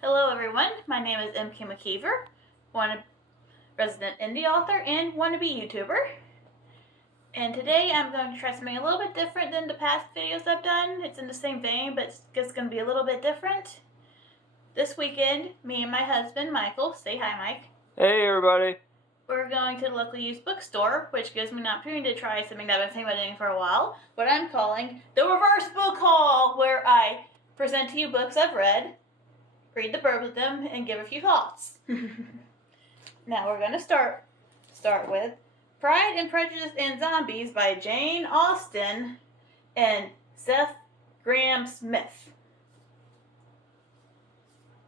Hello everyone, my name is M.K. McKeever, one resident indie author and wannabe YouTuber. And today I'm going to try something a little bit different than the past videos I've done. It's in the same vein, but it's just going to be a little bit different. This weekend, me and my husband, Michael, say hi Mike. Hey everybody. We're going to the local used bookstore, which gives me an opportunity to try something that I've been thinking about doing for a while, what I'm calling the reverse book haul, where I present to you books I've read, read the blurb with them, and give a few thoughts. Now we're going to start with Pride and Prejudice and Zombies by Jane Austen and Seth Grahame-Smith.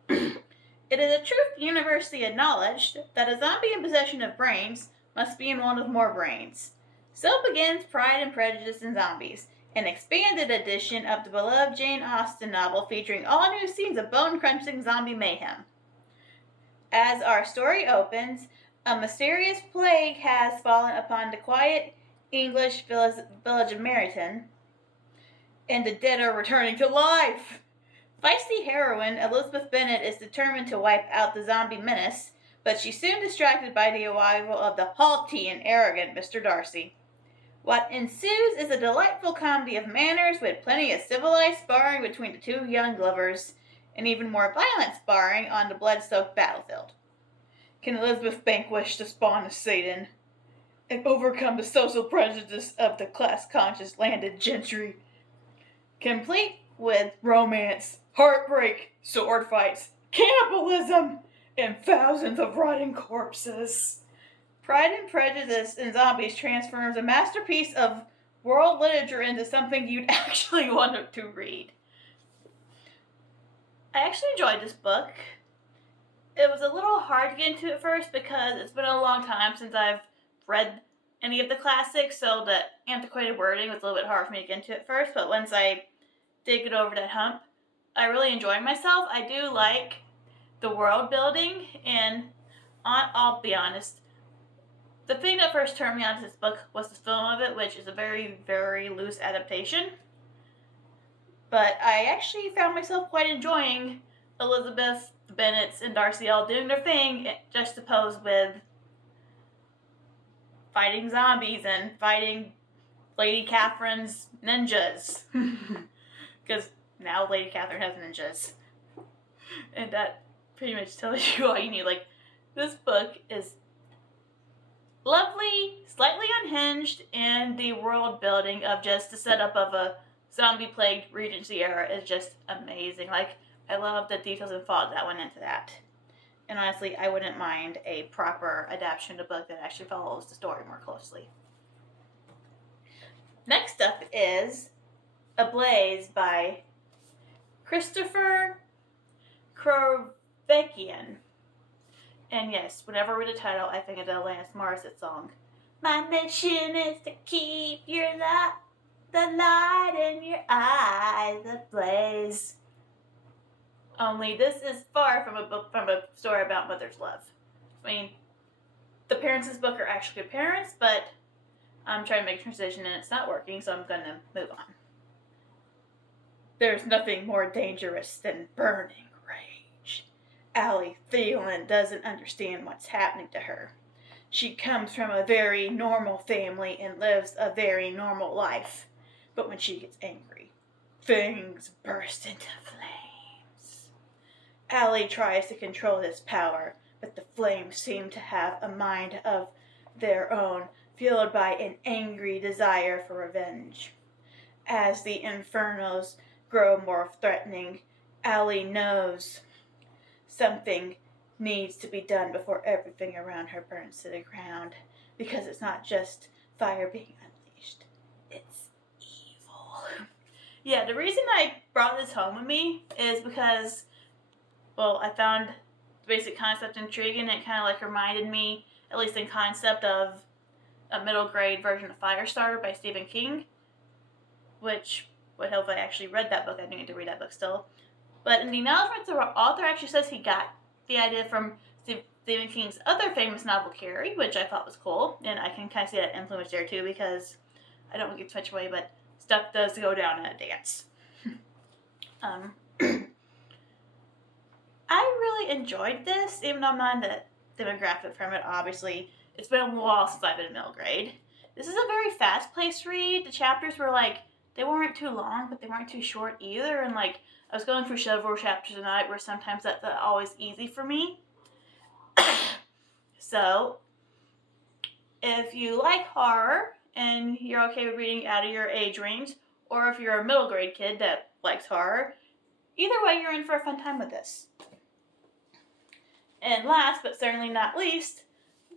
It is a truth universally acknowledged that a zombie in possession of brains must be in want of more brains. So begins Pride and Prejudice and Zombies, an expanded edition of the beloved Jane Austen novel featuring all new scenes of bone-crunching zombie mayhem. As our story opens, a mysterious plague has fallen upon the quiet English village of Meryton, and the dead are returning to life. Feisty heroine Elizabeth Bennet is determined to wipe out the zombie menace, but she's soon distracted by the arrival of the haughty and arrogant Mr. Darcy. What ensues is a delightful comedy of manners with plenty of civilized sparring between the two young lovers, and even more violent sparring on the blood-soaked battlefield. Can Elizabeth vanquish the spawn of Satan and overcome the social prejudice of the class-conscious landed gentry? Complete with romance, heartbreak, sword fights, cannibalism, and thousands of rotting corpses. Pride and Prejudice and Zombies transforms a masterpiece of world literature into something you'd actually want to read. I actually enjoyed this book. It was a little hard to get into at first because it's been a long time since I've read any of the classics, so the antiquated wording was a little bit hard for me to get into at first, but once I did get over that hump, I really enjoyed myself. I do like the world building, and I'll be honest, the thing that first turned me on to this book was the film of it, which is a very, very loose adaptation. But I actually found myself quite enjoying Elizabeth, the Bennets, and Darcy all doing their thing, juxtaposed with fighting zombies and fighting Lady Catherine's ninjas. Because now Lady Catherine has ninjas. And that pretty much tells you all you need. Like, this book is lovely, slightly unhinged, and the world building of just the setup of a zombie-plagued Regency era is just amazing. Like, I love the details and thought that went into that. And honestly, I wouldn't mind a proper adaptation of the book that actually follows the story more closely. Next up is Ablaze by Christopher Krovekian. And yes, whenever I read the title, I think of the Alanis Morissette song. My mission is to keep the light in your eyes ablaze. Only this is far from a story about mother's love. I mean, the parents in this book are actually good parents, but I'm trying to make a transition and it's not working, so I'm going to move on. There's nothing more dangerous than burning rage. Allie Thielen doesn't understand what's happening to her. She comes from a very normal family and lives a very normal life. But when she gets angry, things burst into flames. Allie tries to control this power, but the flames seem to have a mind of their own, fueled by an angry desire for revenge. As the infernos grow more threatening, Allie knows something needs to be done before everything around her burns to the ground, because it's not just fire being unleashed, it's evil. Yeah, the reason I brought this home with me is because, well, I found the basic concept intriguing. It kind of like reminded me, at least in concept, of a middle grade version of Firestarter by Stephen King, which would help if I actually read that book. I need to read that book still. But in the acknowledgments, the author actually says he got the idea from Stephen King's other famous novel, Carrie, which I thought was cool. And I can kind of see that influence there too, because I don't want to give too much away, but stuff does go down in a dance. I really enjoyed this, even though I'm not in the demographic from it, obviously. It's been a while since I've been in middle grade. This is a very fast-paced read. The chapters were they weren't too long, but they weren't too short either. And I was going through several chapters a night, where sometimes that's not always easy for me. So, if you like horror and you're okay with reading out of your age range, or if you're a middle grade kid that likes horror, either way, you're in for a fun time with this. And last, but certainly not least,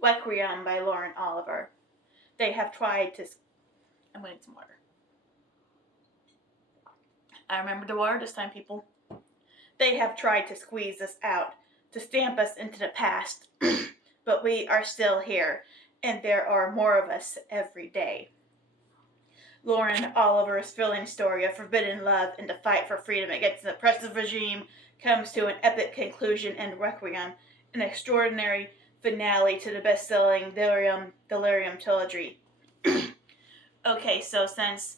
Requiem by Lauren Oliver. They have tried to... I'm going to need some water. I remembered the water this time, people. They have tried to squeeze us out, to stamp us into the past, but we are still here, and there are more of us every day. Lauren Oliver's thrilling story of forbidden love and the fight for freedom against an oppressive regime comes to an epic conclusion in Requiem, an extraordinary finale to the best-selling Delirium trilogy. Okay, so since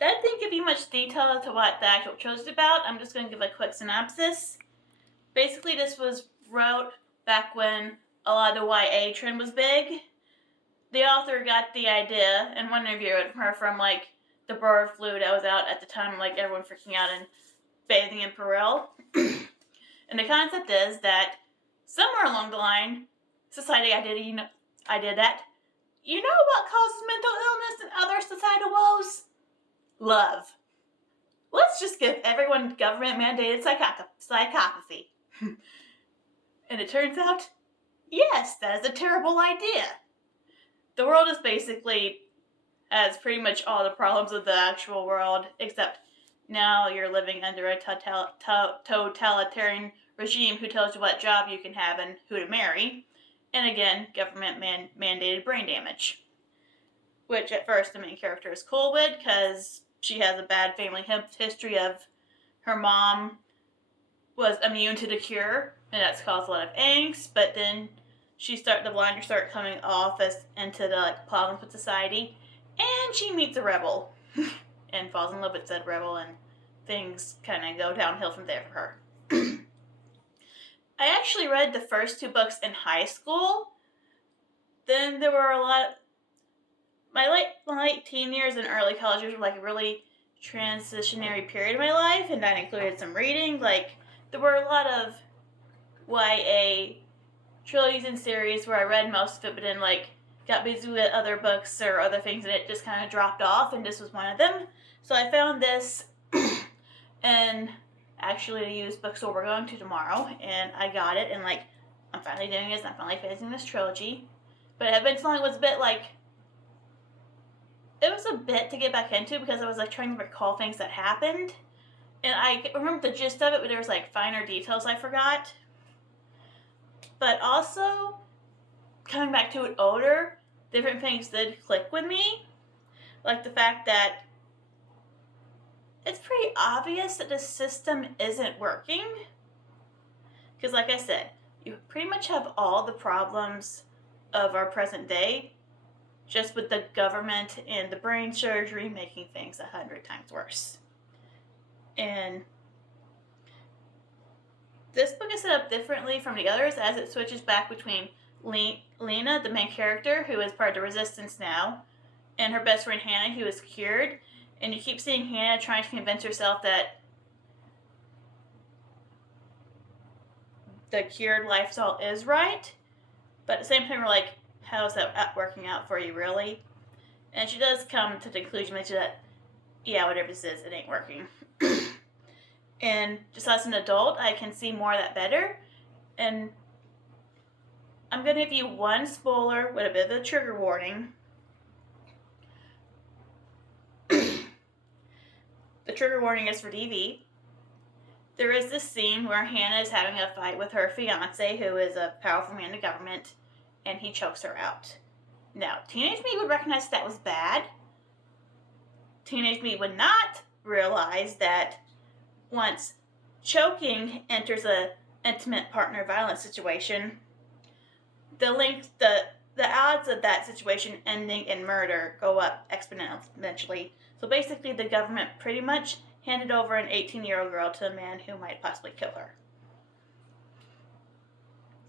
that didn't give you much detail as to what the actual show is about, I'm just going to give a quick synopsis. Basically, this was wrote back when a lot of the YA trend was big. The author got the idea and one interview with her from the bird flu that was out at the time, everyone freaking out and bathing in Perel. And the concept is that somewhere along the line, society idea that. You know what causes mental illness and other societal woes? Love. Let's just give everyone government-mandated psychopathy. And it turns out, yes, that is a terrible idea. The world is basically has pretty much all the problems of the actual world, except now you're living under a totalitarian regime who tells you what job you can have and who to marry. And again, government-mandated brain damage. Which at first the main character is cool with, because she has a bad family history of her mom was immune to the cure, and that's caused a lot of angst, but then the blinders start coming off into the problems with society, and she meets a rebel, and falls in love with said rebel, and things kind of go downhill from there for her. I actually read the first 2 books in high school. Then there were my late teen years and early college years were a really transitionary period of my life, and that included some reading. There were a lot of YA trilogies and series where I read most of it, but then got busy with other books or other things, and it just kind of dropped off, and this was one of them. So I found this, and actually the used bookstore we're going to tomorrow, and I got it, and I'm finally doing this, I'm finally finishing this trilogy. But it had been something that was a bit it was a bit to get back into, because I was trying to recall things that happened, and I remember the gist of it, but there was finer details I forgot. But also, coming back to it older, different things did click with me, like the fact that it's pretty obvious that the system isn't working. Because like I said, you pretty much have all the problems of our present day, just with the government and the brain surgery making things 100 times worse. And this book is set up differently from the others, as it switches back between Lena, the main character, who is part of the Resistance now, and her best friend Hannah, who is cured. And you keep seeing Hannah trying to convince herself that the cured lifestyle is right. But at the same time, we're how's that working out for you, really? And she does come to the conclusion that, yeah, whatever this is, it ain't working. And just as an adult, I can see more of that better. And I'm going to give you one spoiler with a bit of a trigger warning. The trigger warning is for DV. There is this scene where Hannah is having a fight with her fiancé, who is a powerful man in the government, and he chokes her out. Now, teenage me would recognize that was bad. Teenage me would not realize that once choking enters a intimate partner violence situation, the odds of that situation ending in murder go up exponentially. So basically, the government pretty much handed over an 18-year-old girl to a man who might possibly kill her.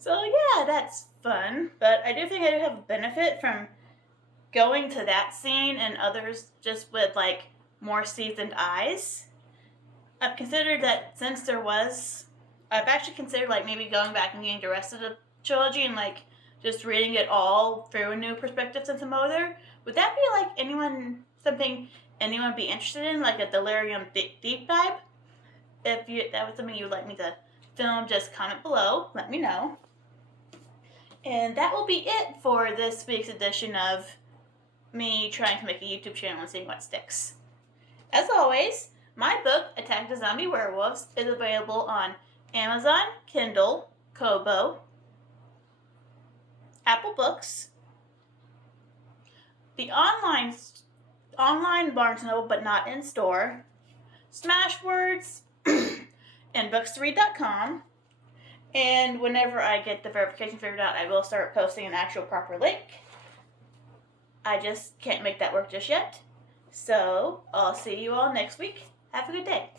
So yeah, that's fun. But I do think I do have a benefit from going to that scene and others just with like more seasoned eyes. I've considered that since I've actually considered like maybe going back and getting the rest of the trilogy and like just reading it all through a new perspective since I'm older. Would that be like something anyone be interested in, like a Delirium deep dive? If that was something you would like me to film, just comment below. Let me know. And that will be it for this week's edition of me trying to make a YouTube channel and seeing what sticks. As always, my book, Attack the Zombie Werewolves, is available on Amazon, Kindle, Kobo, Apple Books, the online Barnes & Noble but not in store, Smashwords, and Books2Read.com. And whenever I get the verification figured out, I will start posting an actual proper link. I just can't make that work just yet. So, I'll see you all next week. Have a good day.